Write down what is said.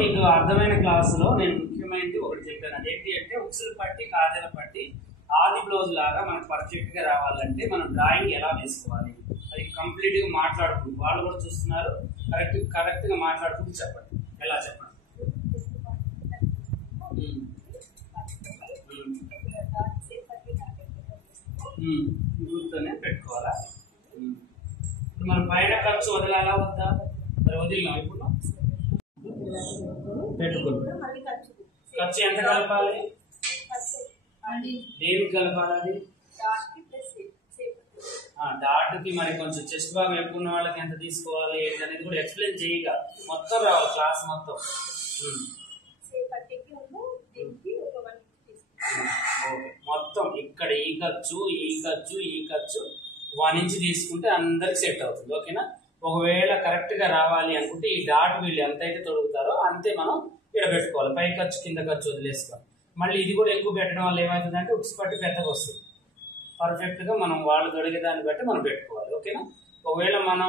మీకు అర్థమైన క్లాసులో నేను ముఖ్యమైనది ఒకటి చెప్పాను. అదేంటి అంటే ఉక్సులు పట్టి కాజల పట్టి ఆది బ్లౌజ్ లాగా మనకు పర్ఫెక్ట్ గా రావాలంటే మనం డ్రాయింగ్ ఎలా వేసుకోవాలి అది కంప్లీట్ గా మాట్లాడుకుంటూ వాళ్ళు కూడా చూస్తున్నారు. కరెక్ట్ గా మాట్లాడుకుంటూ చెప్పండి. ఎలా చెప్పండి? గుర్తునే పెట్టుకోవాలా? మనం పైన ఖర్చు వదలాలా వద్దా? వదిలినాం. ఇప్పుడు పెట్టుకుంటాం. ఖర్చు ఎంత కలపాలి? దేనికి కలపాలి? డాట్కి మరి కొంచెం చెస్ట్ భాగం ఎక్కువ ఉన్న వాళ్ళకి ఎంత తీసుకోవాలి ఏంటి అనేది కూడా ఎక్స్ప్లెయిన్ చేయగా మొత్తం రావాలి క్లాస్ మొత్తం. మొత్తం ఇక్కడ ఈ ఖర్చు ఈ ఖర్చు ఈ ఖర్చు 1 ఇంచ్ తీసుకుంటే అందరికి సెట్ అవుతుంది. ఓకేనా? ఒకవేళ కరెక్ట్ గా రావాలి అనుకుంటే ఈ డాట్ వీళ్ళు ఎంతైతే తొడుగుతారో అంతే మనం ఇక్కడ పెట్టుకోవాలి. పై ఖర్చు కింద ఖర్చు వదిలేసుకోవాలి. మళ్ళీ ఇది కూడా ఎక్కువ పెట్టడం వల్ల ఏమవుతుందంటే ఉక్స్ పట్టి పెద్దగా వస్తుంది. పర్ఫెక్ట్ గా మనం వాళ్ళు తొడిగే దాన్ని బట్టి మనం పెట్టుకోవాలి. ఓకేనా? ఒకవేళ మనం